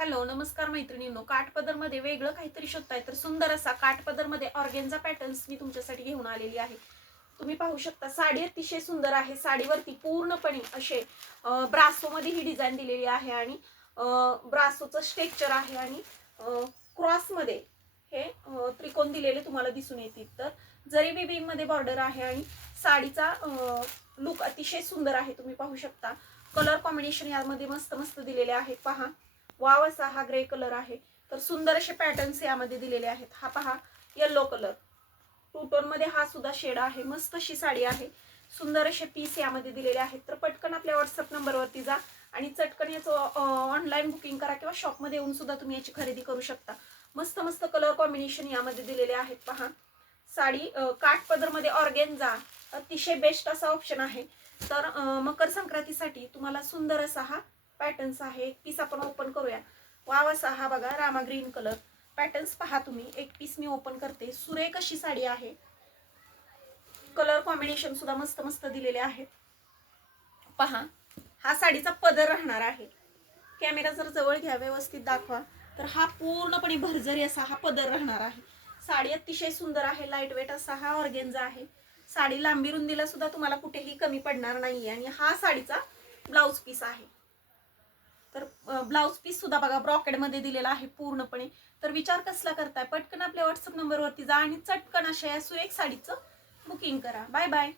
Hello नमस्कार मैत्रिणींनो, काठपदरमध्ये वेगळं काहीतरी शोधताय तर सुंदर असा काठपदरमध्ये ऑर्गेन्झा पॅटर्न्स मी तुमच्यासाठी घेऊन आलेली आहे. तुम्ही पाहू शकता साडी अतिशय सुंदर आहे. साडीवरती पूर्णपणे असे ब्रासोमध्ये ही डिझाईन दिलेली आहे आणि ब्रासोचं स्ट्रक्चर आहे आणि क्रॉसमध्ये हे त्रिकोण दिलेले तुम्हाला दिसून येतील. तर जरी बिबिंग मध्ये बॉर्डर आहे आणि साडीचा लुक अतिशय सुंदर आहे. तुम्ही पाहू शकता कलर कॉम्बिनेशन यामध्ये मस्त मस्त दिलेले आहेत. पहा, वाव असा हा ग्रे कलर आहे. तर सुंदर असे पॅटर्न्स यामध्ये दिलेले आहेत. हा पहा येलो कलर, टू टोन मध्ये हा सुद्धा शेड आहे. मस्त अशी साडी आहे. सुंदर असे पीस यामध्ये दिलेले आहेत. तर पटकन आपल्या व्हॉट्सअप नंबरवरती जा आणि चटकन याचं ऑनलाईन बुकिंग करा किंवा शॉपमध्ये येऊन सुद्धा तुम्ही याची खरेदी करू शकता. मस्त मस्त कलर कॉम्बिनेशन यामध्ये दिलेले आहेत. पहा, साडी काठपदरमध्ये ऑर्गेन्झा अतिशय बेस्ट असा ऑप्शन आहे. तर मकर संक्रांतीसाठी तुम्हाला सुंदर असा हा पॅटर्न्स आहे. एक पीस आपण ओपन करूया. वाव असा हा बघा रामा ग्रीन कलर पॅटर्न्स पहा तुम्ही. एक पीस मी ओपन करते. सुरेख अशी साडी आहे. कलर कॉम्बिनेशन सुद्धा मस्त मस्त दिलेले आहेत. पहा, हा साडीचा पदर राहणार आहे. कॅमेरा जर जवळ घ्या, व्यवस्थित दाखवा, तर हा पूर्णपणे भरजरी असा हा पदर राहणार आहे. साडी अतिशय सुंदर आहे. लाईट वेट असा हा ऑर्गेन्झा आहे. साडी लांबी रुंदीला सुद्धा तुम्हाला कुठेही कमी पडणार नाहीये आणि हा साडीचा ब्लाउज पीस आहे. तर ब्लाउज पीस सुद्धा बघा ब्रॉकेड मध्ये दिलेला आहे पूर्णपणे. तर विचार कसला करताय, पटकन आपल्या व्हॉट्सअप नंबरवरती जा आणि चटकन अशा या सुरेख साडीचं बुकिंग करा. Bye bye.